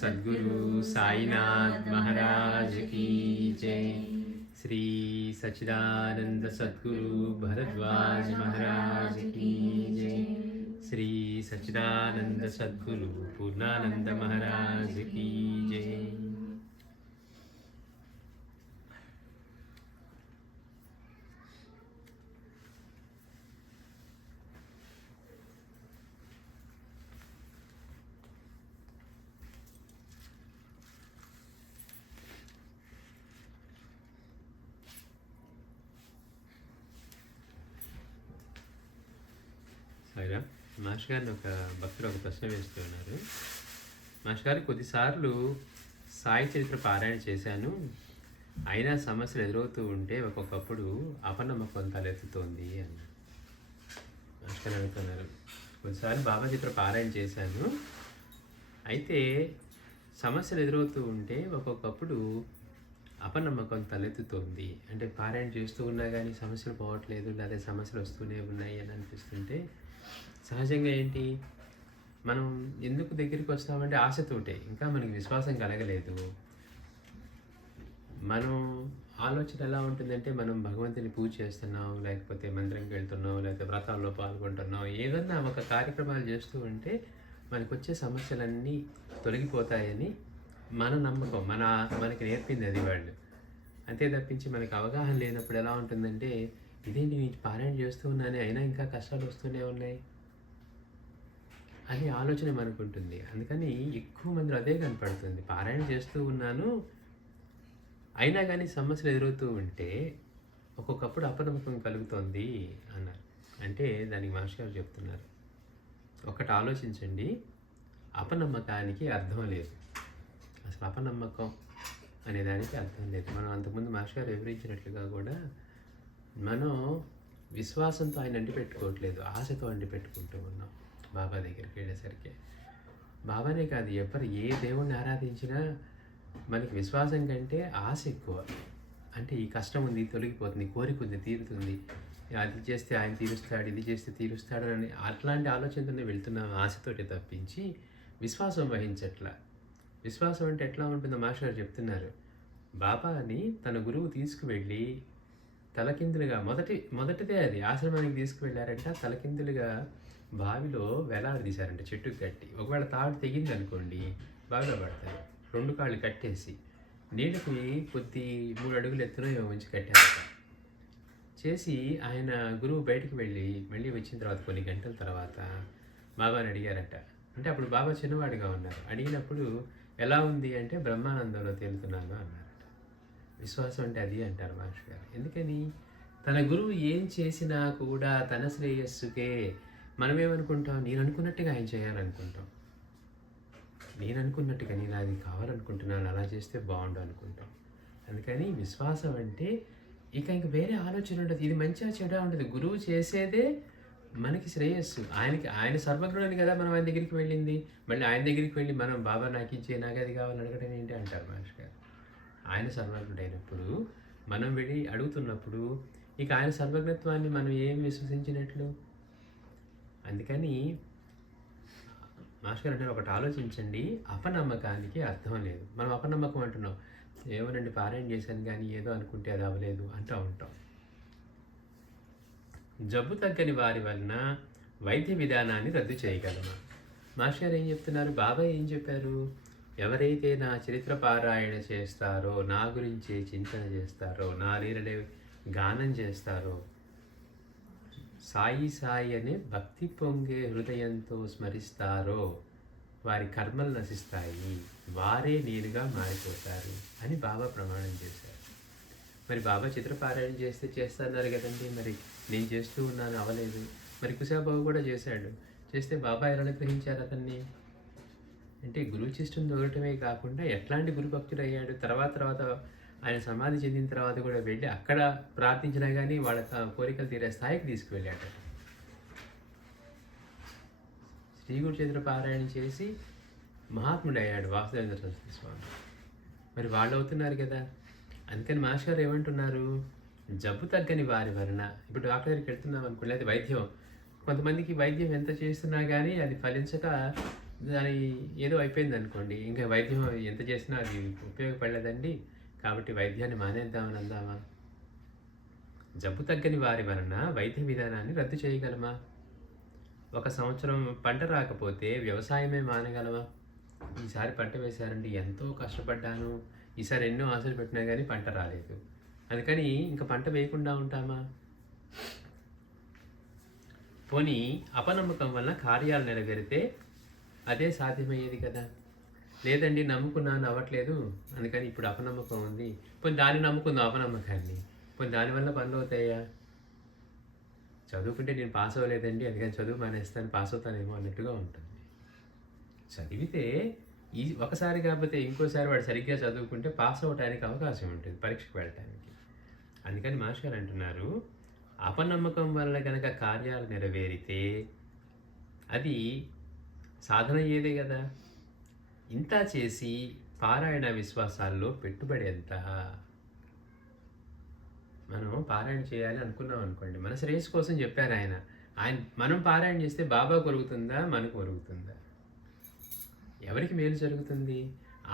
सद्गुरु साईनाथ महाराज की जय। श्री सच्चिदानंद सद्गुरु भरद्वाज महाराज की जय। श्री सच्चिदानंद सद्गुरु पूर्णानंद महाराज की जय। సాయిరా మాస్టర్ గారిని ఒక భక్తులు ఒక ప్రశ్న వేస్తూ ఉన్నారు. మాస్టర్ గారు, కొద్దిసార్లు సాయి చరిత్ర పారాయణ చేశాను, అయినా సమస్యలు ఎదురవుతూ ఉంటే ఒక్కొక్కప్పుడు అపనమ్మకం తలెత్తుతోంది అని మాస్టర్ గారు అడుగుతున్నారు. కొద్దిసార్లు బాబా చరిత్ర పారాయణ చేశాను, అయితే సమస్యలు ఎదురవుతూ ఉంటే ఒక్కొక్కప్పుడు అపనమ్మకం తలెత్తుతోంది. అంటే పారాయణ చేస్తూ ఉన్నా కానీ సమస్యలు పోవట్లేదు, లేదా సమస్యలు వస్తూనే ఉన్నాయి అని అనిపిస్తుంటే సహజంగా ఏంటి, మనం ఎందుకు దగ్గరికి వస్తామంటే ఆశతోటే, ఇంకా మనకి విశ్వాసం కలగలేదు. మనం ఆలోచన ఎలా ఉంటుందంటే, మనం భగవంతుని పూజ చేస్తున్నాం, లేకపోతే మందిరంకి వెళ్తున్నాం, లేకపోతే వ్రతాల్లో పాల్గొంటున్నాం, ఏదన్నా ఒక కార్యక్రమాలు చేస్తూ ఉంటే మనకు వచ్చే సమస్యలన్నీ తొలగిపోతాయని మన నమ్మకం, మనకి నేర్పింది అది వాళ్ళు. అంతే తప్పించి మనకు అవగాహన లేనప్పుడు ఎలా ఉంటుందంటే, ఇదేంటి నేను పారాయణ చేస్తూ ఉన్నానే అయినా ఇంకా కష్టాలు వస్తూనే ఉన్నాయి అని ఆలోచన మనకు ఉంటుంది. అందుకని ఎక్కువ మంది అదే కనపడుతుంది, పారాయణ చేస్తూ ఉన్నాను అయినా కానీ సమస్యలు ఎదురవుతూ ఉంటే ఒక్కొక్కప్పుడు అపనమ్మకం కలుగుతోంది అన్నారు. అంటే దానికి మాస్టర్ గారు చెప్తున్నారు, ఒకటి ఆలోచించండి, అపనమ్మకానికి అర్థం లేదు. అసలు అపనమ్మకం అనే దానికి అర్థం లేదు. మనం అంతకుముందు మాస్టర్ గారు వివరించినట్లుగా కూడా మనం విశ్వాసంతో ఆయన అంటిపెట్టుకోవట్లేదు, ఆశతో అంటిపెట్టుకుంటూ ఉన్నాం. బాబా దగ్గరికి వెళ్ళేసరికి బాబానే కాదు, ఎవరు ఏ దేవుణ్ణి ఆరాధించినా మనకి విశ్వాసం కంటే ఆశ ఎక్కువ. అంటే ఈ కష్టం ఉంది తొలగిపోతుంది, కోరిక ఉంది తీరుతుంది, అది చేస్తే ఆయన తీరుస్తాడు, ఇది చేస్తే తీరుస్తాడు అని అట్లాంటి ఆలోచనతోనే వెళ్తున్నాం, ఆశతోటి తప్పించి విశ్వాసం వహించట్లా. విశ్వాసం అంటే ఎట్లా ఉంటుందో మాస్టర్ గారు చెప్తున్నారు. బాబాని తన గురువు తీసుకువెళ్ళి తలకిందులుగా మొదటిదే అది ఆశ్రమానికి తీసుకువెళ్ళారంట, తలకిందులుగా బావిలో వేలాడదీశారంట చెట్టుకు కట్టి. ఒకవేళ తాడు తెగింది అనుకోండి బావిలో పడతారు. 2 కాళ్ళు కట్టేసి నీళ్ళకి కొద్ది 3 అడుగులు ఎత్తున ఉంచి కట్టారట. చేసి ఆయన గురువు బయటికి మళ్ళీ వచ్చిన తర్వాత కొన్ని గంటల తర్వాత బాబాని అడిగారట. అంటే అప్పుడు బాబా చిన్నవాడిగా ఉన్నారు. అడిగినప్పుడు ఎలా ఉంది అంటే బ్రహ్మానందంలో తేలుతున్నాను అన్నారట. విశ్వాసం అంటే అది అంటారు మాస్టర్ గారు. ఎందుకని, తన గురువు ఏం చేసినా కూడా తన శ్రేయస్సుకే. మనమేమనుకుంటాం, నేను అనుకున్నట్టుగా ఆయన చేయాలనుకుంటాం, నేను అనుకున్నట్టుగా నేను అది కావాలనుకుంటున్నాను, అలా చేస్తే బాగుండు అనుకుంటాం. అందుకని విశ్వాసం అంటే ఇంక వేరే ఆలోచన ఉండదు, ఇది మంచిగా చెడా ఉండదు. గురువు చేసేదే మనకి శ్రేయస్సు. ఆయన సర్వజ్ఞుడని కదా మనం ఆయన దగ్గరికి వెళ్ళింది. మళ్ళీ ఆయన దగ్గరికి వెళ్ళి మనం బాబా నాకు ఇచ్చే నాకు అది కావాలని అడగడం ఏంటి అంటారు మాస్టర్ గారు. ఆయన సర్వజ్ఞుడైనప్పుడు మనం వెళ్ళి అడుగుతున్నప్పుడు ఇక ఆయన సర్వజ్ఞత్వాన్ని మనం ఏం విశ్వసించినట్లు. అందుకని మాస్టర్ గారు అంటే ఒకటి ఆలోచించండి, అపనమ్మకానికి అర్థం లేదు. మనం అపనమ్మకం అంటున్నాం, ఏమోనండి పారాయణ చేశాను కానీ ఏదో అనుకుంటే అది అవ్వలేదు అంటూ ఉంటాం. జబ్బు తగ్గని వారి వలన వైద్య విధానాన్ని రద్దు చేయగలమా? మాస్టర్ గారు ఏం చెప్తున్నారు, బాబా ఏం చెప్పారు, ఎవరైతే నా చరిత్ర పారాయణ చేస్తారో, నా గురించి చింతన చేస్తారో, నా లీలలే గానం చేస్తారో, సాయి సాయి అనే భక్తి పొంగే హృదయంతో స్మరిస్తారో వారి కర్మలు నశిస్తాయి, వారే నేనుగా మారిపోతారు అని బాబా ప్రమాణం చేశారు. మరి బాబా చిత్రపారాయణ చేస్తున్నారు కదండి, మరి నేను చేస్తూ ఉన్నాను అవ్వలేదు. మరి కుశాబాబు కూడా చేస్తే బాబా ఎలా అనుగ్రహించారు అతన్ని అంటే, గురువు చిష్టం దొరకటమే కాకుండా ఎట్లాంటి గురుభక్తుడు అయ్యాడు. తర్వాత ఆయన సమాధి చెందిన తర్వాత కూడా వెళ్ళి అక్కడ ప్రార్థించినా కానీ వాళ్ళ కోరికలు తీరే స్థాయికి తీసుకువెళ్ళాడు. శ్రీ గురు చరిత్ర పారాయణ చేసి మహాత్ముడు అయ్యాడు వాసుదేవేంద్ర సరస్వతి స్వామి. మరి వాళ్ళు అవుతున్నారు కదా. అందుకని మాస్టర్ గారు ఏమంటున్నారు, జబ్బు తగ్గని వారి వలన, ఇప్పుడు డాక్టర్ దగ్గరికి వెళ్తున్నాం అనుకోండి, అది వైద్యం. కొంతమందికి వైద్యం ఎంత చేస్తున్నా కానీ అది ఫలించక దాని ఏదో అయిపోయిందనుకోండి. ఇంకా వైద్యం ఎంత చేసినా అది ఉపయోగపడలేదండి. కాబట్టి వైద్యాన్ని మానేద్దామని అందామా? జబ్బు తగ్గని వారి వలన వైద్య విధానాన్ని రద్దు చేయగలమా? ఒక సంవత్సరం పంట రాకపోతే వ్యవసాయమే మానగలమా? ఈసారి పంట వేశారండి. ఎంతో కష్టపడ్డాను. ఈసారి ఎన్నో ఆశలు పెట్టినా గానీ పంట రాలేదు. అందుకని ఇంక పంట వేయకుండా ఉంటామా? పోనీ అపనమ్మకం వలన కార్యాలు నెరవేరితే అదే సాధ్యమయ్యేది కదా! లేదండి నమ్ముకున్నాను అవ్వట్లేదు. అందుకని ఇప్పుడు అపనమ్మకం ఉంది. పోనీ దాన్ని నమ్ముకుందాం అపనమ్మకాన్ని. పోనీ దానివల్ల పనులవుతాయా? చదువుకుంటే నేను పాస్ అవ్వలేదండి. అందుకని చదువు మానేస్తాను. పాస్ అవుతానేమో అన్నట్టుగా ఉంటుంది. చదివితే ఒకసారి కాకపోతే ఇంకోసారి వాడు సరిగ్గా చదువుకుంటే పాస్ అవ్వటానికి అవకాశం ఉంటుంది పరీక్షకు వెళ్ళటానికి. అందుకని మాస్టర్ గారు అంటున్నారు, అపనమ్మకం వల్ల గనక కార్యాలు నెరవేరితే అది సాధన అయ్యేదే కదా! ఇంత చేసి పారాయణ విశ్వాసాల్లో పెట్టుబడి ఎంత? మనం పారాయణ చేయాలి అనుకున్నాం అనుకోండి, మన శ్రేయస్సు కోసం చెప్పారు ఆయన. మనం పారాయణ చేస్తే బాబా కొరుగుతుందా? మనకు కొరుగుతుందా? ఎవరికి మేలు జరుగుతుంది?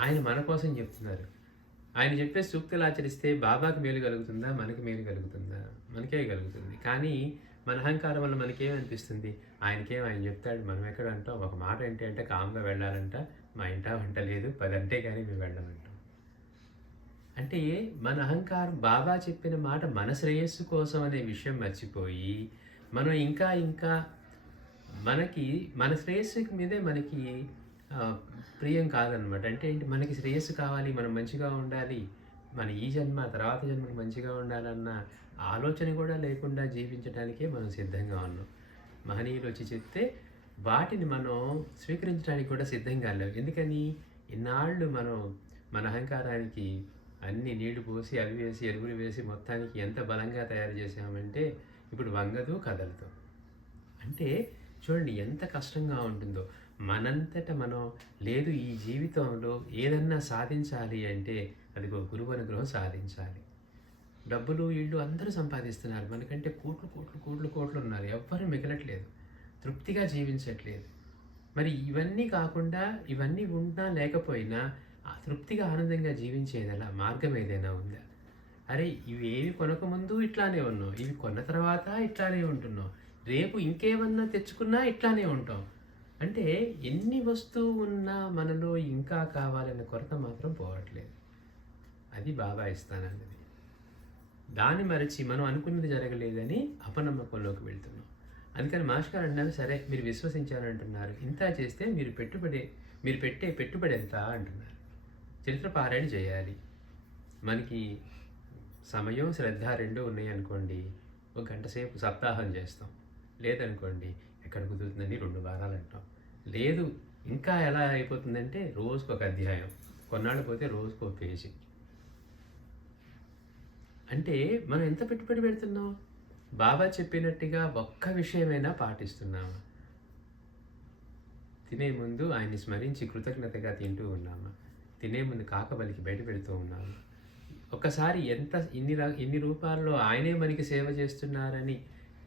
ఆయన మన కోసం చెప్తున్నారు. ఆయన చెప్పే సూక్తులు ఆచరిస్తే బాబాకి మేలు కలుగుతుందా? మనకి మేలు కలుగుతుందా? మనకే కలుగుతుంది. కానీ మన అహంకారం వల్ల మనకేమనిపిస్తుంది? ఆయన చెప్తాడు, మనం ఎక్కడ అంటాం? ఒక మాట ఏంటి అంటే కామ్గా వెళ్ళాలంట, మా ఇంట వంట లేదు, 10 అంటే కానీ మేము వెళ్ళమంటాం. అంటే మన అహంకారం బాబా చెప్పిన మాట మన శ్రేయస్సు కోసం అనే విషయం మర్చిపోయి, మనం ఇంకా ఇంకా మన శ్రేయస్సు మీదే మనకి ప్రియం కాదనమాట. అంటే ఏంటి, మనకి శ్రేయస్సు కావాలి, మనం మంచిగా ఉండాలి, మన ఈ జన్మ తర్వాత జన్మకి మంచిగా ఉండాలన్న ఆలోచన కూడా లేకుండా జీవించడానికే మనం సిద్ధంగా ఉన్నాం. మహనీయులు వచ్చి చెప్తే వాటిని మనం స్వీకరించడానికి కూడా సిద్ధంగా లేవు. ఎందుకని? ఇన్నాళ్ళు మనం మన అహంకారానికి అన్ని నీళ్లు పోసి అవి వేసి ఎరువులు వేసి మొత్తానికి ఎంత బలంగా తయారు చేసామంటే ఇప్పుడు వంగదు, కదలదు. అంటే చూడండి ఎంత కష్టంగా ఉంటుందో. మనంతట మనం లేదు, ఈ జీవితంలో ఏదన్నా సాధించాలి అంటే అదిగో గురువు అనుగ్రహం సాధించాలి. డబ్బులు ఇళ్ళు అందరూ సంపాదిస్తున్నారు. మనకంటే కోట్లు ఉన్నారు. ఎవ్వరూ మిగలట్లేదు, తృప్తిగా జీవించట్లేదు. మరి ఇవన్నీ కాకుండా, ఇవన్నీ ఉన్నా లేకపోయినా తృప్తిగా ఆనందంగా జీవించేదలా మార్గం ఏదైనా ఉందా? అరే ఇవేవి కొనకముందు ఇట్లానే ఉన్నాం, ఇవి కొన్న తర్వాత ఇట్లానే ఉంటున్నాం, రేపు ఇంకేమన్నా తెచ్చుకున్నా ఇట్లానే ఉంటాం. అంటే ఎన్ని వస్తువు ఉన్నా మనలో ఇంకా కావాలన్న కొరత మాత్రం పోవట్లేదు. అది బాబా ఇస్తానన్నది. దాన్ని మరచి మనం అనుకున్నది జరగలేదని అపనమ్మకంలోకి వెళ్తున్నాం. అందుకని మాస్టర్ అన్నారు, సరే మీరు విశ్వసించారంటున్నారు, ఇంత చేస్తే మీరు పెట్టే పెట్టుబడి ఎంత అంటున్నారు. చరిత్ర పారాయణ చేయాలి. మనకి సమయం శ్రద్ధ రెండూ ఉన్నాయి అనుకోండి, 1 గంట సేపు సప్తాహం చేస్తాం. లేదనుకోండి ఎక్కడ కుదురుతుందండి 2 వారాలు అంటాం. లేదు ఇంకా ఎలా అయిపోతుందంటే రోజుకొక అధ్యాయం, కొన్నాళ్ళు పోతే రోజుకో పేజీ. అంటే మనం ఎంత పెట్టుబడి పెడుతున్నాం? బాబా చెప్పినట్టుగా ఒక్క విషయమైనా పాటిస్తున్నామా? తినే ముందు ఆయన్ని స్మరించి కృతజ్ఞతగా తింటూ ఉన్నామా? తినే ముందు కాకబలికి బయట పెడుతూ ఉన్నామా? ఒక్కసారి ఇన్ని రూపాల్లో ఆయనే మనకి సేవ చేస్తున్నారని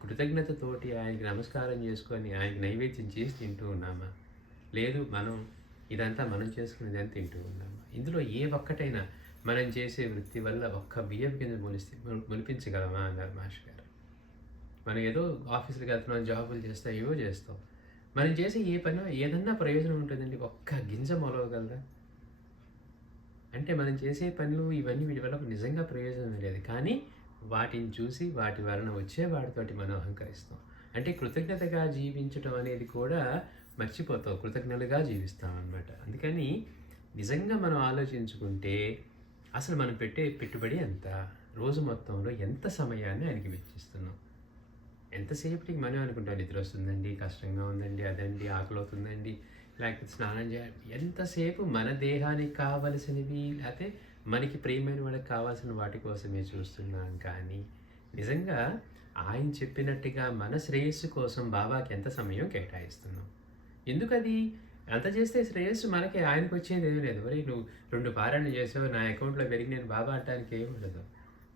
కృతజ్ఞతతోటి ఆయనకి నమస్కారం చేసుకొని ఆయనకి నైవేద్యం చేసి తింటూ ఉన్నామా? లేదు, ఇదంతా మనం చేసుకునేదని తింటూ ఉన్నామా? ఇందులో ఏ ఒక్కటైనా మనం చేసే వృత్తి వల్ల ఒక్క బియ్యం కింద మొలిపించగలమా అన్నారు మాస్టర్ గారు. మనం ఏదో ఆఫీసులకు వెళ్తున్నాం, జాబులు చేస్తాం, ఏవో చేస్తాం. మనం చేసే ఏ పని ఏదన్నా ప్రయోజనం ఉంటుందండి? ఒక్క గింజ మొలవగలదా? అంటే మనం చేసే పనులు ఇవన్నీ వీటి వల్ల నిజంగా ప్రయోజనం లేదు. కానీ వాటిని చూసి వాటి వలన వచ్చే వాటితోటి మనం అహంకరిస్తాం. అంటే కృతజ్ఞతగా జీవించటం అనేది కూడా మర్చిపోతాం, కృతజ్ఞతగా జీవిస్తాం అన్నమాట. అందుకని నిజంగా మనం ఆలోచించుకుంటే అసలు మనం పెట్టే పెట్టుబడి ఎంత? రోజు మొత్తంలో ఎంత సమయాన్ని ఆయనకి వెచ్చిస్తున్నాం? ఎంతసేపటికి మనం అనుకుంటాం, నిద్ర వస్తుందండి, కష్టంగా ఉందండి, అదండి, ఆకలి అవుతుందండి, లేకపోతే స్నానం చేయాలి. ఎంతసేపు మన దేహానికి కావలసినవి లేకపోతే మనకి ప్రియమైన వాళ్ళకి కావాల్సిన వాటి కోసమే చూస్తున్నాం. కానీ నిజంగా ఆయన చెప్పినట్టుగా మన శ్రేయస్సు కోసం బాబాకి ఎంత సమయం కేటాయిస్తున్నాం? ఎందుకది? అంత చేస్తే శ్రేయస్సు మనకి, ఆయనకు వచ్చేది ఏమీ లేదు. మరి నువ్వు 2 పారాయణలు చేసావు, నా అకౌంట్లో పెరిగి నేను బాబా అంటానికి ఏమి ఉండదు.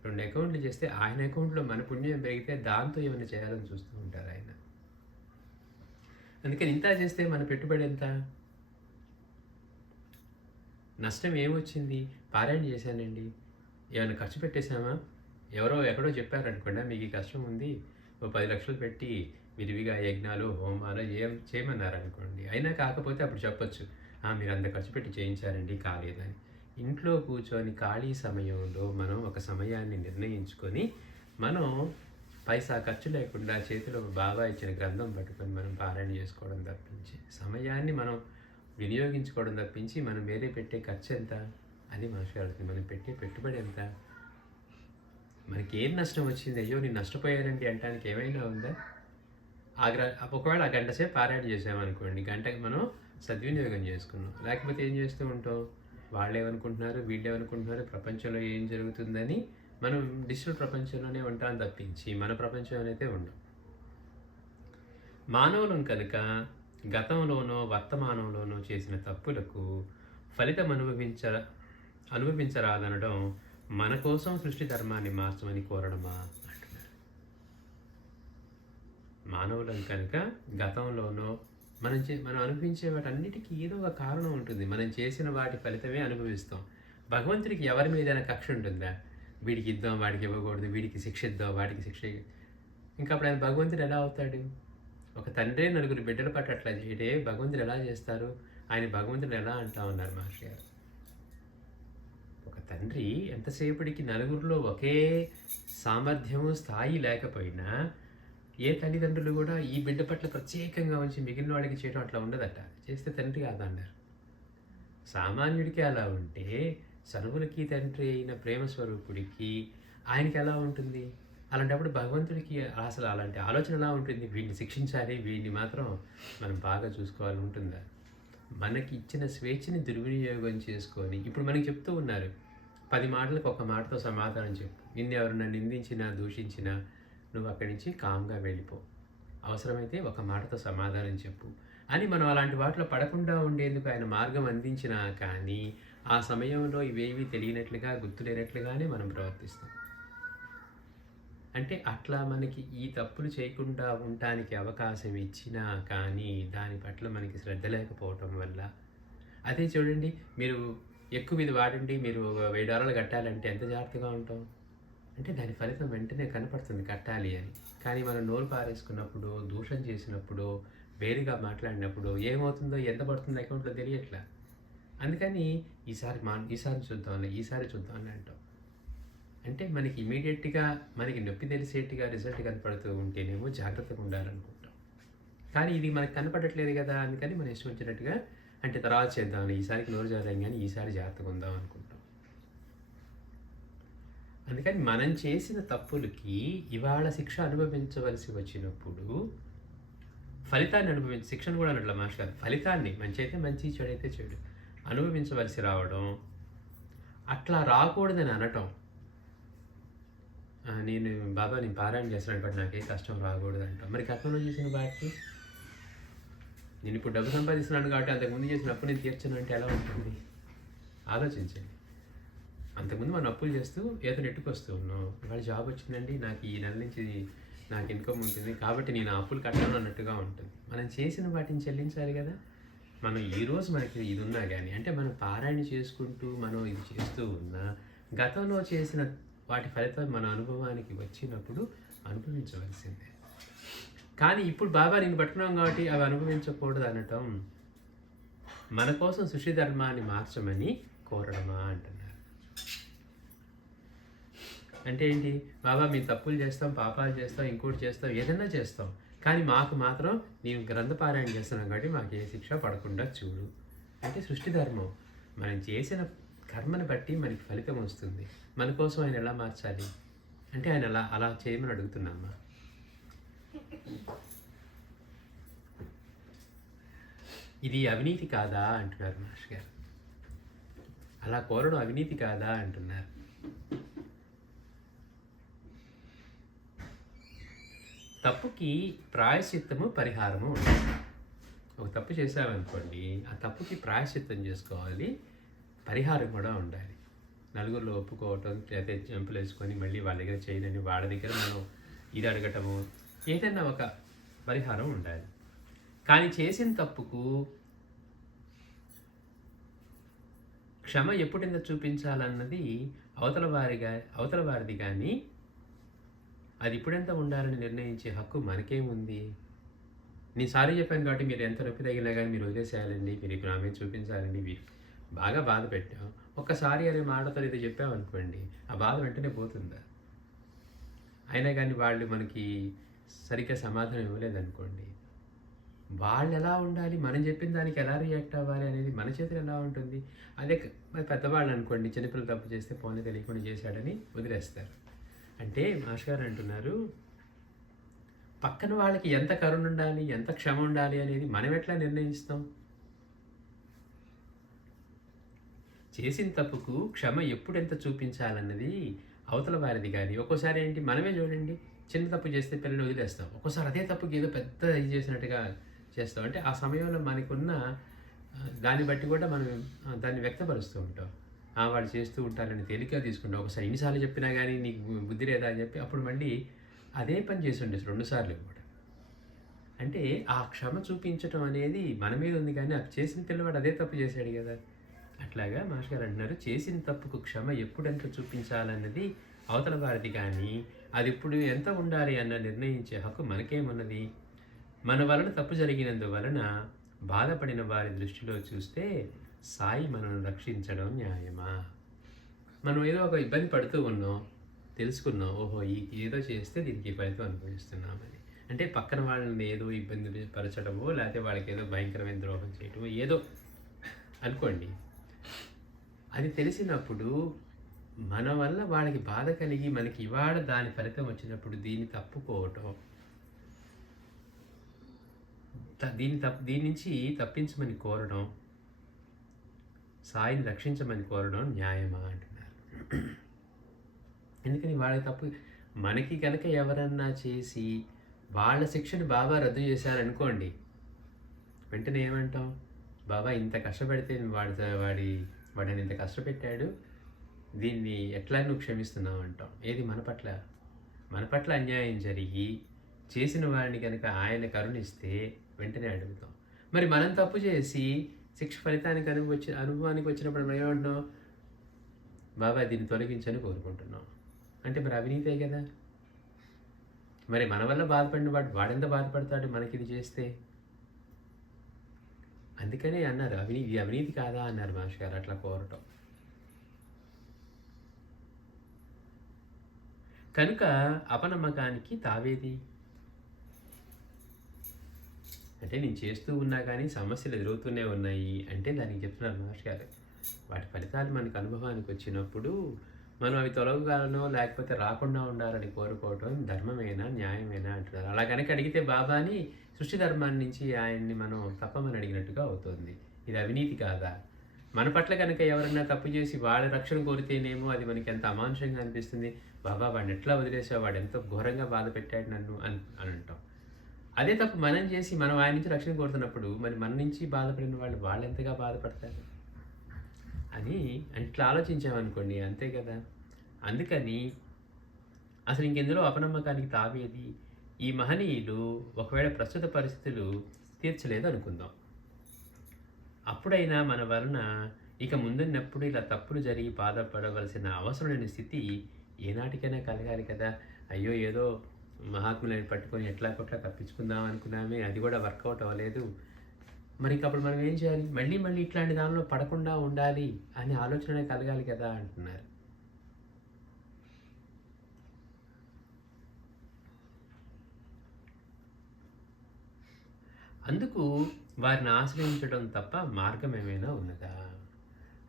2 అకౌంట్లు చేస్తే ఆయన అకౌంట్లో మన పుణ్యం పెరిగితే దాంతో ఏమైనా చేయాలని చూస్తూ ఉంటారు ఆయన. అందుకని ఇంత చేస్తే మన పెట్టుబడి ఎంత? నష్టం ఏమొచ్చింది? పారాయణ చేశానండి. ఏమైనా ఖర్చు పెట్టేసామా? ఎవరో ఎక్కడో చెప్పారనుకోండి, మీకు ఈ కష్టం ఉంది. ఓ 10,00,000 పెట్టి విరివిగా యజ్ఞాలు, హోమాలు చేయమన్నారనుకోండి. అయినా కాకపోతే అప్పుడు చెప్పొచ్చు. మీరు అంత ఖర్చు పెట్టి చేయించారండి కాలేదని. ఇంట్లో కూర్చొని ఖాళీ సమయంలో మనం ఒక సమయాన్ని నిర్ణయించుకొని, మనం పైసా ఖర్చు లేకుండా చేతిలో బాబా ఇచ్చిన గ్రంథం పట్టుకొని మనం పారాయణ చేసుకోవడం తప్పించి, సమయాన్ని మనం వినియోగించుకోవడం తప్పించి, మనం వేరే పెట్టే ఖర్చు ఎంత? అది మాస్టర్ అడుగుతుంది. మనం పెట్టే పెట్టుబడి ఎంత? మనకి ఏం నష్టం వచ్చింది? అయ్యో నేను నష్టపోయానండి అనటానికి ఏమైనా ఉందా? ఒకవేళ ఆ గంట సేపు పారాయణ చేసామనుకోండి, గంటకి మనం సద్వినియోగం చేసుకున్నాం. లేకపోతే ఏం చేస్తూ ఉంటాం? వాళ్ళేమనుకుంటున్నారు, వీళ్ళేమనుకుంటున్నారు, ప్రపంచంలో ఏం జరుగుతుందని మనం డిజిటల్ ప్రపంచంలోనే ఉంటాం తప్పించి మన ప్రపంచం అయితే ఉండం. మానవులం కనుక గతంలోనో వర్తమానంలోనో చేసిన తప్పులకు ఫలితం అనుభవించరాదనడం మన కోసం సృష్టి ధర్మాన్ని మార్చమని కోరడమా అంటున్నారు. మానవులం కనుక గతంలోనో మనం అనుభవించే వాటన్నిటికీ ఏదో ఒక కారణం ఉంటుంది. మనం చేసిన వాటి ఫలితమే అనుభవిస్తాం. భగవంతుడికి ఎవరి మీదైనా కక్ష ఉంటుందా? వీడికి ఇద్దాం, వాడికి ఇవ్వకూడదు, వీడికి శిక్ష ఇద్దాం, వాడికి శిక్ష. ఇంకా అప్పుడు ఆయన భగవంతుడు ఎలా అవుతాడు? ఒక తండ్రే నలుగురు బిడ్డల పట్ల అట్లా చేయడే భగవంతుడు ఎలా చేస్తారు? ఆయన భగవంతుడు ఎలా అంటా ఉన్నారు మాస్టర్ గారు. ఒక తండ్రి ఎంతసేపటికి నలుగురిలో ఒకే సామర్థ్యము, స్థాయి లేకపోయినా ఏ తల్లిదండ్రులు కూడా ఈ బిడ్డ పట్ల ప్రత్యేకంగా ఉంచి మిగిలిన వాడికి చేయడం అట్లా ఉండదట. చేస్తే తండ్రి కాదన్నారు. సామాన్యుడికి అలా ఉంటే సర్వులకి తండ్రి అయిన ప్రేమ స్వరూపుడికి ఆయనకి ఎలా ఉంటుంది? అలాంటప్పుడు భగవంతుడికి అసలు అలాంటి ఆలోచన ఎలా ఉంటుంది? వీడిని శిక్షించాలి, వీడిని మాత్రం మనం బాగా చూసుకోవాలి ఉంటుందా? మనకి ఇచ్చిన స్వేచ్ఛని దుర్వినియోగం చేసుకొని, ఇప్పుడు మనకి చెప్తూ ఉన్నారు, 10 మాటలకు ఒక మాటతో సమాధానం చెప్పు. నిన్ను ఎవరన్నా నిందించినా, దూషించినా నువ్వు అక్కడి నుంచి కామ్గా వెళ్ళిపో. అవసరమైతే ఒక మాటతో సమాధానం చెప్పు అని మనం అలాంటి వాటిలో పడకుండా ఉండేందుకు ఆయన మార్గం అందించినా కానీ ఆ సమయంలో ఇవేవి తెలియనట్లుగా, గుర్తులేనట్లుగానే మనం ప్రవర్తిస్తాం. అంటే అట్లా మనకి ఈ తప్పులు చేయకుండా ఉండటానికి అవకాశం ఇచ్చినా కానీ దాని పట్ల మనకి శ్రద్ధ లేకపోవటం వల్ల. అదే చూడండి, మీరు ఎక్కువ ఇది వాడండి, మీరు $1000 కట్టాలంటే ఎంత జాగ్రత్తగా ఉంటాం? అంటే దాని ఫలితం వెంటనే కనపడుతుంది కట్టాలి అని. కానీ మనం నోరు పారేసుకున్నప్పుడు, దూషణ చేసినప్పుడు, వేరుగా మాట్లాడినప్పుడు ఏమవుతుందో, ఎంత పడుతుందో అకౌంట్లో తెలియట్లా. అందుకని ఈసారి చూద్దాంలే అంటాం. అంటే మనకి ఇమీడియట్గా మనకి నొప్పి తెలిసేట్టుగా రిజల్ట్ కనపడుతూ ఉంటేనేమో జాగ్రత్తగా ఉండాలనుకుంటాం. కానీ ఇది మనకు కనపడట్లేదు కదా, అందుకని మనం ఇష్టం వచ్చినట్టుగా అంటే తర్వాత చేద్దాం, ఈసారికి నోరు జారాం కానీ ఈసారి జాగ్రత్తగా ఉందాం అనుకుంటాం. అందుకని మనం చేసిన తప్పులకి ఇవాళ శిక్ష అనుభవించవలసి వచ్చినప్పుడు ఫలితాన్ని శిక్షను కూడా అన్నట్ల మాస్టర్ గారు, ఫలితాన్ని మంచి అయితే మంచి, చెడు అయితే చెడు అనుభవించవలసి రావడం, అట్లా రాకూడదని అనటం. నేను పారాయణ చేస్తున్నాను బట్ నాకే కష్టం రాకూడదు అంటాం. మరి గతంలో చేసిన వాటికి నేను ఇప్పుడు డబ్బు సంపాదిస్తున్నాను కాబట్టి అంతకుముందు చేసిన అప్పు నేను తీర్చను అంటే ఎలా ఉంటుంది? ఆలోచించండి. అంతకుముందు మనం అప్పులు చేస్తూ ఏదో నెట్టుకొస్తూ ఉన్నాం. ఇవాళ జాబ్ వచ్చిందండి, నాకు ఈ నెల నుంచి నాకు ఇన్కమ్ ఉంటుంది కాబట్టి నేను అప్పులు కట్టాను అన్నట్టుగా ఉంటుంది. మనం చేసిన వాటిని చెల్లించాలి కదా. మనం ఈరోజు మనకి ఇది ఉన్నా కానీ, అంటే మనం పారాయణ చేసుకుంటూ మనం ఇది చేస్తూ ఉన్నా గతంలో చేసిన వాటి ఫలితం మన అనుభవానికి వచ్చినప్పుడు అనుభవించవలసిందే. కానీ ఇప్పుడు బాబా నేను పట్టుకున్నాం కాబట్టి అవి అనుభవించకూడదు అనటం మన కోసం సృష్టి ధర్మాన్ని మార్చమని కోరడమా అంటున్నారు. అంటే ఏంటి? బాబా మేము తప్పులు చేస్తాం, పాపాలు చేస్తాం, ఇంకోటి చేస్తాం, ఏదైనా చేస్తాం, కానీ మాకు మాత్రం నీవు గ్రంథపారాయణ చేస్తున్నాం కాబట్టి మాకు ఏ శిక్ష పడకుండా చూడు అంటే సృష్టి ధర్మం. మనం చేసిన కర్మను బట్టి మనకి ఫలితం వస్తుంది. మన కోసం ఆయన ఎలా మార్చాలి అంటే ఆయన అలా చేయమని అడుగుతున్నామ్మా. ఇది అవినీతి కాదా అంటున్నారు మాస్టర్ గారు. అలా కోరడం అవినీతి కాదా అంటున్నారు. తప్పుకి ప్రాయశ్చిత్తము, పరిహారము ఉంటుంది. ఒక తప్పు చేసామనుకోండి, ఆ తప్పుకి ప్రాయశ్చిత్తం చేసుకోవాలి, పరిహారం కూడా ఉండాలి. నలుగురిలో ఒప్పుకోవటం, లేకపోతే జంపులు వేసుకొని మళ్ళీ వాళ్ళ దగ్గర చేయదని వాళ్ళ దగ్గర మనం ఇది అడగటము, ఏదైనా ఒక పరిహారం ఉండాలి. కానీ చేసిన తప్పుకు క్షమ ఎప్పుడెంత చూపించాలన్నది అవతల వారిది కానీ అది ఇప్పుడెంత ఉండాలని నిర్ణయించే హక్కు మనకేముంది? నేను సారీ చెప్పాను కాబట్టి మీరు ఎంత నొప్పి తగిలినా గానీ మీరు వదిలేసేయాలండి. మీరు ఇప్పుడు నా మీద చూపించాలండి. మీరు బాగా బాధ పెట్టాం. ఒక్కసారి అనే మాటతో ఏదో చెప్పామనుకోండి, ఆ బాధ వెంటనే పోతుందా? అయినా గానీ వాళ్ళు మనకి సరిగ్గా సమాధానం ఇవ్వలేదనుకోండి, వాళ్ళెలా ఉండాలి? మనం చెప్పిన దానికి ఎలా రియాక్ట్ అవ్వాలి అనేది మన చేతిలో ఎలా ఉంటుంది? అదే మరి పెద్దవాళ్ళనుకోండి, చిన్నపిల్లలు తప్పు చేస్తే పోనీ తెలియకుండా చేశాడని వదిలేస్తారు. అంటే మాస్టర్ గారు అంటున్నారు, పక్కన వాళ్ళకి ఎంత కరుణ ఉండాలి, ఎంత క్షమ ఉండాలి అనేది మనం ఎట్లా నిర్ణయిస్తాం? చేసిన తప్పుకు క్షమ ఎప్పుడెంత చూపించాలన్నది అవతల వారిది గాని, ఒక్కోసారి ఏంటి మనమే చూడండి, చిన్న తప్పు చేస్తే పిల్లల్ని వదిలేస్తాం. ఒక్కోసారి అదే తప్పుకి ఏదో పెద్ద ఇది చేసినట్టుగా చేస్తాం. అంటే ఆ సమయంలో మనకున్న దాన్ని బట్టి కూడా మనం దాన్ని వ్యక్తపరుస్తూ ఉంటాం. వాళ్ళు చేస్తూ ఉంటారని తేలికగా తీసుకుంటాం. ఒకసారి ఎన్నిసార్లు చెప్పినా గానీ నీకు బుద్ధి లేదా అని చెప్పి అప్పుడు మళ్ళీ అదే పని చేసి ఉండొచ్చు 2 సార్లు కూడా. అంటే ఆ క్షమ చూపించటం అనేది మన మీద ఉంది కానీ, అది చేసిన పిల్లవాడు అదే తప్పు చేశాడు కదా! అట్లాగా మాస్టర్ గారు అంటున్నారు, చేసిన తప్పుకు క్షమ ఎప్పుడెంత చూపించాలన్నది అవతల వారిది కానీ, అది ఇప్పుడు ఎంత ఉండాలి అన్న నిర్ణయించే హక్కు మనకేమున్నది? మన వలన తప్పు జరిగినందువలన బాధపడిన వారి దృష్టిలో చూస్తే సాయి మనల్ని రక్షించడం న్యాయమా? మనం ఏదో ఒక ఇబ్బంది పడుతూ ఉన్నాం, తెలుసుకున్నాం. ఓహో! ఏదో చేస్తే దీనికి ఈ ఫలితం అనుభవిస్తున్నామని. అంటే పక్కన వాళ్ళని ఏదో ఇబ్బంది పరచడమో, లేకపోతే వాళ్ళకి ఏదో భయంకరమైన ద్రోహం చేయటమో ఏదో అనుకోండి. అది తెలిసినప్పుడు మన వల్ల వాళ్ళకి బాధ కలిగి మనకి ఇవాళ దాని ఫలితం వచ్చినప్పుడు దీన్ని తప్పుకోవటం, దీని నుంచి తప్పించమని కోరడం, సాయిని రక్షించమని కోరడం న్యాయమా అంటున్నారు. ఎందుకని వాళ్ళ తప్పు మనకి కనుక ఎవరన్నా చేసి వాళ్ళ శిక్షను బాబా రద్దు చేశారనుకోండి, వెంటనే ఏమంటాం? బాబా ఇంత కష్టపడితే వాడిని ఇంత కష్టపెట్టాడు, దీన్ని ఎట్లా నువ్వు క్షమిస్తున్నావు అంటాం. ఏది మన పట్ల అన్యాయం జరిగి చేసిన వాడిని కనుక ఆయన కరుణిస్తే వెంటనే అడుగుతాం. మరి మనం తప్పు చేసి శిక్ష ఫలితానికి అనుభవానికి వచ్చినప్పుడు మనం ఏమంటున్నాం? బాబా దీన్ని తొలగించని కోరుకుంటున్నాం. అంటే మరి అవినీతే కదా. మరి మన వల్ల బాధపడిన వాడెంత బాధపడతాడు మనకి ఇది చేస్తే? అందుకనే అన్నారు, ఇది అవినీతి కాదా అన్నారు మాస్టర్ గారు అట్లా కోరటం. కనుక అపనమ్మకానికి తావేది? అంటే నేను చేస్తూ ఉన్నా కానీ సమస్యలు ఎదురవుతూనే ఉన్నాయి అంటే దానికి చెప్తున్నారు మాస్టర్ గారు. వాటి ఫలితాలు మనకు అనుభవానికి వచ్చినప్పుడు మనం అవి తొలగాలనో లేకపోతే రాకుండా ఉండాలని కోరుకోవటం ధర్మమేనా, న్యాయమేనా అంటున్నారు. అలా కనుక అడిగితే బాబాని సృష్టి ధర్మాన్ని నుంచి ఆయన్ని మనం తప్పమని అడిగినట్టుగా అవుతుంది. ఇది అవినీతి కాదా? మన పట్ల కనుక ఎవరన్నా తప్పు చేసి వాళ్ళ రక్షణ కోరితేనేమో అది మనకి ఎంత అమానుషంగా అనిపిస్తుంది. బాబా వాడిని ఎట్లా వదిలేసావు, వాడు ఎంతో ఘోరంగా బాధ పెట్టాడు నన్ను అని అంటాం. అదే తప్పు మనం చేసి మనం ఆయన నుంచి రక్షణ కోరుతున్నప్పుడు మరి మన నుంచి బాధపడిన వాళ్ళు ఎంతగా బాధపడతారు అని ఇట్లా ఆలోచించామనుకోండి, అంతే కదా. అందుకని అసలు ఇంకెందులో అపనమ్మకానికి తావేది? ఈ మహనీయులు ఒకవేళ ప్రస్తుత పరిస్థితులు తీర్చలేదు అనుకుందాం, అప్పుడైనా మన వలన ఇక ముందున్నప్పుడు ఇలా తప్పులు జరిగి బాధపడవలసిన అవసరం లేని స్థితి ఏనాటికైనా కలగాలి కదా. అయ్యో ఏదో మహాత్ములని పట్టుకొని ఎట్లా తప్పించుకుందాం అనుకున్నామే, అది కూడా వర్కౌట్ అవ్వలేదు. మరి అప్పుడు మనం ఏం చేయాలి? మళ్ళీ ఇట్లాంటి దానిలో పడకుండా ఉండాలి అనే ఆలోచన కలగాలి కదా అంటున్నారు. అందుకు వారిని ఆశ్రయించడం తప్ప మార్గం ఏమైనా ఉన్నదా?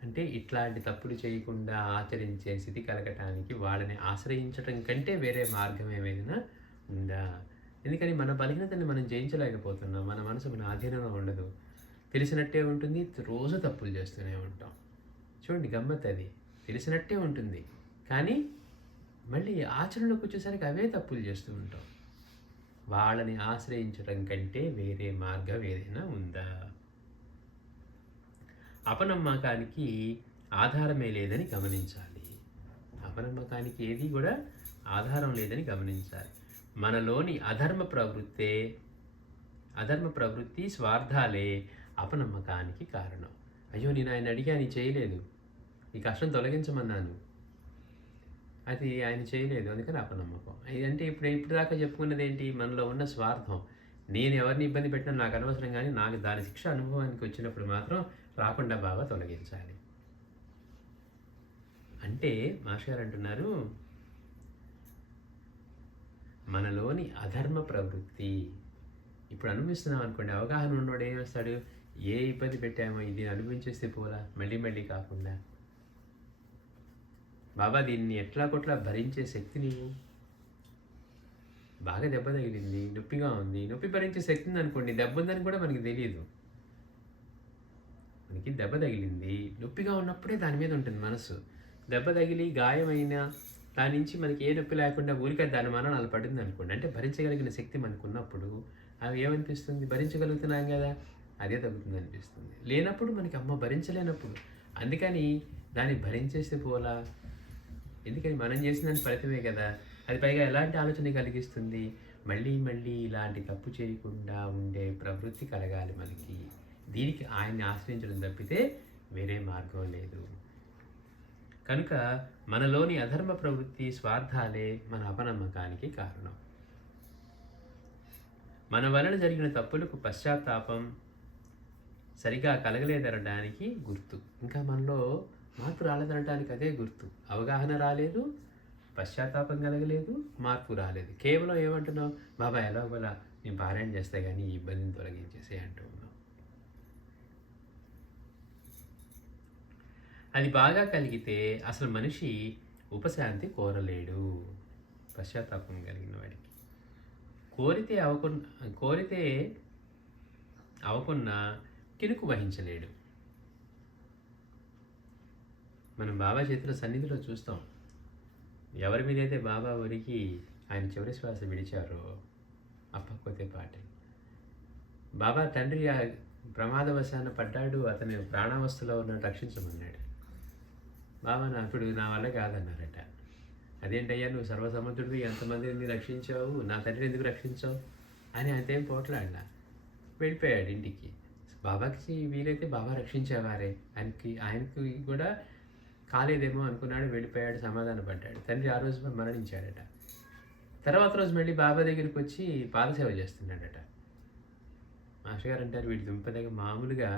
అంటే ఇట్లాంటి తప్పులు చేయకుండా ఆచరించే స్థితి కలగటానికి వాళ్ళని ఆశ్రయించడం కంటే వేరే మార్గం ఏమైనా ఉందా? ఎందుకని మన బలహీనతని మనం జయించలేకపోతున్నాం. మన మనసు మన ఆధీనంలో ఉండదు, తెలిసినట్టే ఉంటుంది, రోజు తప్పులు చేస్తూనే ఉంటాం. చూడండి గమ్మత్, అది తెలిసినట్టే ఉంటుంది కానీ మళ్ళీ ఆచరణలోకి వచ్చేసరికి అవే తప్పులు చేస్తూ ఉంటాం. వాళ్ళని ఆశ్రయించడం కంటే వేరే మార్గం ఏదైనా ఉందా? అపనమ్మకానికి ఆధారమే లేదని గమనించాలి. అపనమ్మకానికి ఏది కూడా ఆధారం లేదని గమనించాలి. మనలోని అధర్మ ప్రవృత్తి స్వార్థాలే అపనమ్మకానికి కారణం. అయ్యో నేను ఆయన అడిగాను చేయలేదు, ఈ కష్టం తొలగించమన్నాను. అది ఆయన చేయలేదు. అందుకని అపనమ్మకం. ఇదంటే ఇప్పుడు దాకా చెప్పుకున్నది ఏంటి? మనలో ఉన్న స్వార్థం. నేను ఎవరిని ఇబ్బంది పెట్టినా నాకు అనవసరం గానీ, నాకు దాని శిక్ష అనుభవానికి వచ్చినప్పుడు మాత్రం రాకుండా బాగా తొలగించాలి. అంటే మాస్టర్ గారు అంటున్నారు, మనలోని అధర్మ ప్రవృత్తి ఇప్పుడు అనుభవిస్తున్నాం అనుకోండి, అవగాహన ఉన్నవాడు ఏం చేస్తాడు? ఏ ఇబ్బంది పెట్టామో ఇది అనుభవించేస్తే పోలా, మళ్ళీ మళ్ళీ కాకుండా. బాబా దీన్ని ఎట్లా కొట్లా భరించే శక్తి నీవు. బాగా దెబ్బ తగిలింది, నొప్పిగా ఉంది, నొప్పి భరించే శక్తి ఉందనుకోండి, దెబ్బ ఉందని కూడా మనకి తెలియదు. మనకి దెబ్బ తగిలింది, నొప్పిగా ఉన్నప్పుడే దాని మీద ఉంటుంది మనసు. దెబ్బ తగిలి గాయమైన దాని నుంచి మనకి ఏ నొప్పి లేకుండా ఊరికే దాని మరణాలు పడింది అనుకోండి, అంటే భరించగలిగిన శక్తి మనకు ఉన్నప్పుడు అవి ఏమనిపిస్తుంది? భరించగలుగుతున్నాం కదా, అదే తగ్గుతుంది అనిపిస్తుంది. లేనప్పుడు మనకి అమ్మ భరించలేనప్పుడు, అందుకని దాన్ని భరించేస్తే పోలా. ఎందుకని మనం చేసిన దాని ఫలితమే కదా. అది పైగా ఎలాంటి ఆలోచన కలిగిస్తుంది? మళ్ళీ మళ్ళీ ఇలాంటి తప్పు చేయకుండా ఉండే ప్రవృత్తి కలగాలి మనకి. దీనికి ఆయన్ని ఆశ్రయించడం తప్పితే వేరే మార్గం లేదు. కనుక మనలోని అధర్మ ప్రవృత్తి, స్వార్థాలే మన అపనమ్మకానికి కారణం. మన వలన జరిగిన తప్పులకు పశ్చాత్తాపం సరిగా కలగలేదనడానికి గుర్తు. ఇంకా మనలో మార్పు రాలేదనడానికి అదే గుర్తు. అవగాహన రాలేదు, పశ్చాత్తాపం కలగలేదు, మార్పు రాలేదు. కేవలం ఏమంటున్నావు? బాబా ఎలాగోలా నేను పారాయణ చేస్తే కానీ ఈ ఇబ్బందిని తొలగించేసే అంటూ ఉన్నావు. అది బాగా కలిగితే అసలు మనిషి ఉపశాంతి కోరలేడు. పశ్చాత్తాపం కలిగిన వాడికి కోరితే అవకున్నా కినుకు వహించలేడు. మనం బాబా చేతిలో సన్నిధిలో చూస్తాం. ఎవరి మీద అయితే బాబా ఒరికి ఆయన చివరి శ్వాస విడిచారో అప్పకపోతే పాటే. బాబా తండ్రి ఆ ప్రమాదవశాన పడ్డాడు, అతని ప్రాణావస్థలో ఉన్న రక్షించమన్నాడు. బాబా ఇప్పుడు నా వల్ల కాదన్నారట. అదేంటయ్యా నువ్వు సర్వసమర్థుడివి, ఎంతమందిని రక్షించావు, నా తండ్రిని ఎందుకు రక్షించావు అని అంతేం పోట్లాడలా. వెళ్ళిపోయాడు ఇంటికి. బాబాకి వీలైతే బాబా రక్షించేవారే, ఆయనకి కూడా కాలేదేమో అనుకున్నాడు, వెళ్ళిపోయాడు, సమాధానపడ్డాడు. తండ్రి ఆ రోజు మరణించాడట. తర్వాత రోజు మళ్ళీ బాబా దగ్గరికి వచ్చి పాదసేవ చేస్తున్నాడట. మాస్టర్ గారు అంటారు, వీడి దుంపదగ మామూలుగా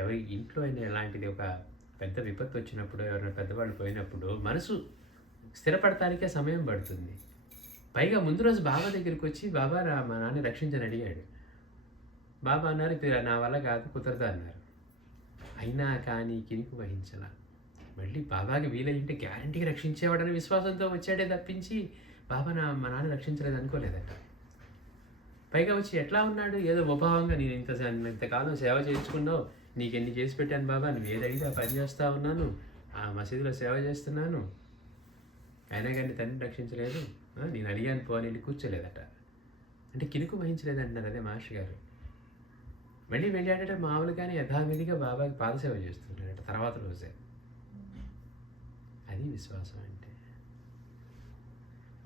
ఎవరి ఇంట్లో అయినా ఎలాంటిది ఒక పెద్ద విపత్తు వచ్చినప్పుడు, ఎవరైనా పెద్దవాళ్ళు పోయినప్పుడు మనసు స్థిరపడటానికే సమయం పడుతుంది. పైగా ముందు రోజు బాబా దగ్గరికి వచ్చి బాబా మా నాన్న రక్షించని అడిగాడు. బాబా అన్నారు, నా వల్ల కాదు, కుదరదు అన్నారు. అయినా కానీ కినుకు వహించాల. మళ్ళీ బాబాకి వీలైంటే గ్యారంటీగా రక్షించేవాడని విశ్వాసంతో వచ్చాడే తప్పించి బాబా మా నాన్న రక్షించలేదు అనుకోలేదట. పైగా వచ్చి ఎట్లా ఉన్నాడు? ఏదో ఉపభావంగా నేను ఇంతకాలం సేవ చేయించుకున్నావు, నీకు ఎన్ని చేసి పెట్టాను బాబా, నువ్వు ఏదైతే ఆ పని చేస్తూ ఉన్నాను, ఆ మసీదులో సేవ చేస్తున్నాను, అయినా కానీ తండ్రిని రక్షించలేదు, నేను అడిగాను పో అని కూర్చోలేదట. అంటే కినుకు వహించలేదంటున్నారు. అదే మాస్టర్ గారు మళ్ళీ వెళ్ళాడట. మామూలుగానే యథావిధిగా బాబాకి పాదసేవ చేస్తున్నాడట తర్వాత రోజే. అది విశ్వాసం అంటే.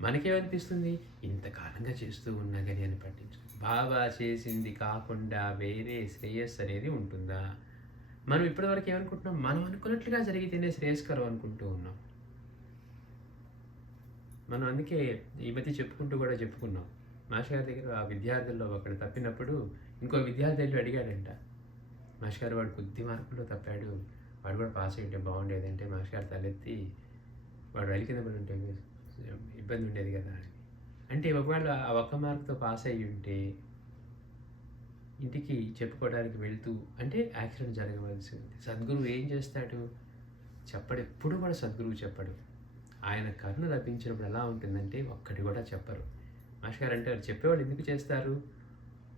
మనకేమనిపిస్తుంది? ఇంతకాలంగా చేస్తూ ఉన్నా కానీ అని పట్టించు. బాబా చేసింది కాకుండా వేరే శ్రేయస్సు అనేది ఉంటుందా? మనం ఇప్పటివరకు ఏమనుకుంటున్నాం? మనం అనుకున్నట్లుగా జరిగితేనే శ్రేయస్కరం అనుకుంటూ ఉన్నాం. మనం అందుకే ఈ మధ్య చెప్పుకున్నాం. మాస్టర్ గారి దగ్గర ఆ విద్యార్థుల్లో ఒకడు తప్పినప్పుడు ఇంకో విద్యార్థి వెళ్ళి అడిగాడంట, మాస్టర్ గారు వాడు కొద్ది మార్కుల్లో తప్పాడు, వాడు కూడా పాస్ అయ్యింటే బాగుండేదంటే మాస్టర్ గారు తలెత్తి, వాడు రైలు కింద పడి ఉంటే ఇబ్బంది ఉండేది కదా అని. అంటే ఒకవేళ ఆ ఒక్క మార్కుతో పాస్ అయ్యి ఉంటే ఇంటికి చెప్పుకోవడానికి వెళ్తూ అంటే యాక్సిడెంట్ జరగవలసి ఉంది. సద్గురువు ఏం చేస్తాడు? చెప్పడు. ఎప్పుడు కూడా సద్గురువు చెప్పడు. ఆయన కరుణ లభించినప్పుడు ఎలా ఉంటుందంటే ఒక్కటి కూడా చెప్పరు. మాస్టర్ గారు అంటారు, చెప్పేవాళ్ళు ఎందుకు చేస్తారు?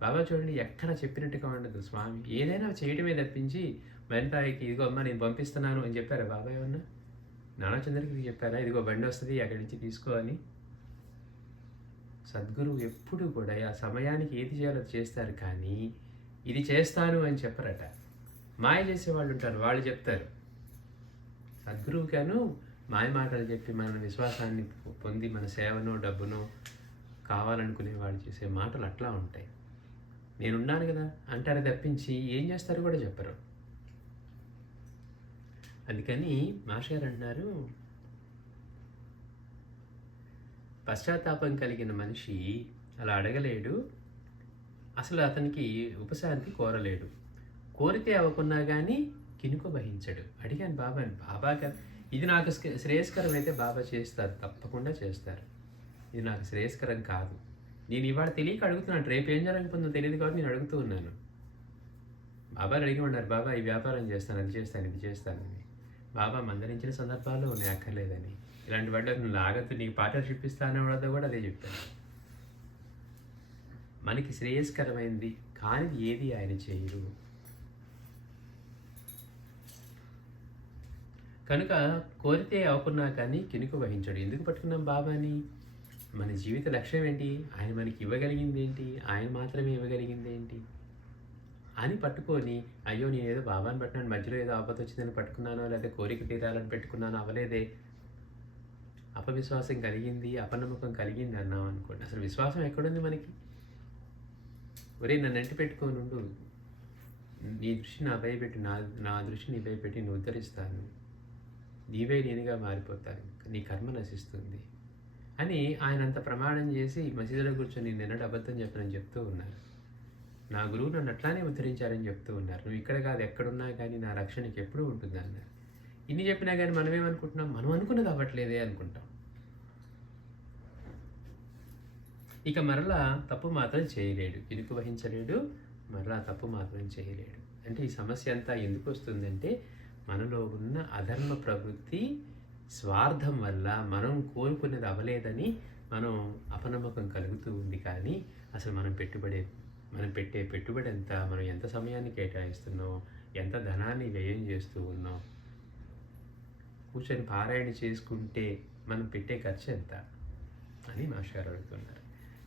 బాబా చూడండి ఎక్కడ చెప్పినట్టుగా ఉండదు. స్వామి ఏదైనా చేయడమే తప్పించి మరింతాయికి ఇదిగో అమ్మ నేను పంపిస్తున్నాను అని చెప్పారా బాబా? ఏమన్నా నానాచంద్రకి చెప్పారా ఇదిగో బండి వస్తుంది అక్కడి నుంచి తీసుకో అని? సద్గురువు ఎప్పుడు కూడా ఆ సమయానికి ఏది చేయాలో చేస్తారు, కానీ ఇది చేస్తాను అని చెప్పరట. మాయ చేసేవాళ్ళు ఉంటారు, వాళ్ళు చెప్తారు. సద్గురువుగాను మాయ మాటలు చెప్పి మన విశ్వాసాన్ని పొంది మన సేవనో డబ్బునో కావాలనుకునే వాళ్ళు చేసే మాటలు అట్లా ఉంటాయి. నేనున్నాను కదా అంటారు తప్పించి ఏం చేస్తారు కూడా చెప్పరు. అందుకని మాస్టర్ గారు అంటున్నారు, పశ్చాత్తాపం కలిగిన మనిషి అలా అడగలేడు, అసలు అతనికి ఉపశాంతి కోరలేడు. కోరితే అవ్వకున్నా కానీ కినుక వహించడు. అడిగాను బాబాని, బాబా ఇది నాకు శ్రేయస్కరం అయితే బాబా చేస్తారు, తప్పకుండా చేస్తారు. ఇది నాకు శ్రేయస్కరం కాదు. నేను ఇవాళ తెలియక అడుగుతున్నాను, రేపు ఏం జరగకపోతుందో తెలియదు కాబట్టి నేను అడుగుతూ ఉన్నాను. బాబాని అడిగి ఉన్నారు, బాబా ఈ వ్యాపారం చేస్తాను, అది చేస్తాను, ఇది చేస్తానని. బాబా మందలించిన సందర్భాలు నేను అక్కర్లేదని, ఇలాంటి వాటిలో నువ్వు లాగద్దు, నీకు పార్ట్నర్షిప్ ఇస్తానే వాళ్ళతో కూడా అదే చెప్పాను. మనకి శ్రేయస్కరమైంది కానీ ఏది ఆయన చేయరు. కనుక కోరితే అవ్వకున్నా కానీ కినుక వహించాడు. ఎందుకు పట్టుకున్నాం బాబాని? మన జీవిత లక్ష్యం ఏంటి? ఆయన మనకి ఇవ్వగలిగింది ఏంటి? ఆయన మాత్రమే ఇవ్వగలిగింది ఏంటి అని పట్టుకొని, అయ్యో నేను ఏదో బాబాని పట్టినాను, మధ్యలో ఏదో ఆపద వచ్చిందని పట్టుకున్నానో, లేదా కోరిక తీరాలని పెట్టుకున్నానో, అవ్వలేదే, అపవిశ్వాసం కలిగింది, అపనమ్మకం కలిగింది అన్నాం అనుకోండి. అసలు విశ్వాసం ఎక్కడుంది మనకి? ఒరే నన్ను అంటి పెట్టుకొని ఉండు, నీ దృష్టి నాపై పెట్టి, నా దృష్టి నీపై పెట్టి నేను ఉద్ధరిస్తాను, నీవే నేనుగా మారిపోతాను, నీ కర్మ నశిస్తుంది అని ఆయన అంత ప్రమాణం చేసి మసీదులో కూర్చొని నిన్నటి అబద్ధం చెప్పనని చెప్తూ ఉన్నారు. నా గురువు నన్ను అట్లానే ఉద్ధరించారని చెప్తూ ఉన్నారు. నువ్వు ఇక్కడ కాదు ఎక్కడున్నా కానీ నా రక్షణకి ఎప్పుడూ ఉంటుంది అన్నారు. ఇన్ని చెప్పినా కానీ మనమేమనుకుంటున్నాం? మనం అనుకున్నది అవ్వట్లేదే అనుకుంటాం. ఇక మరలా తప్పు మాత్రం చేయలేడు, ఇరుకు వహించలేడు, మరలా తప్పు మాత్రం చేయలేడు. అంటే ఈ సమస్య అంతా ఎందుకు వస్తుందంటే, మనలో ఉన్న అధర్మ ప్రవృత్తి, స్వార్థం వల్ల మనం కోరుకునేది అవ్వలేదని మనం అపనమ్మకం కలుగుతూ ఉంది. కానీ అసలు మనం పెట్టే పెట్టుబడి ఎంత, మనం ఎంత సమయాన్ని కేటాయిస్తున్నాం, ఎంత ధనాన్ని వ్యయం చేస్తూ ఉన్నాం, కూర్చొని పారాయణ చేసుకుంటే మనం పెట్టే ఖర్చు ఎంత అని మాస్టర్ అడుగుతున్నారు.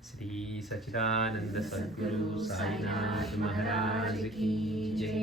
శ్రీ సచ్చిదానంద సద్గురు సాయినాథ్ మహారాజ్ కీ జై.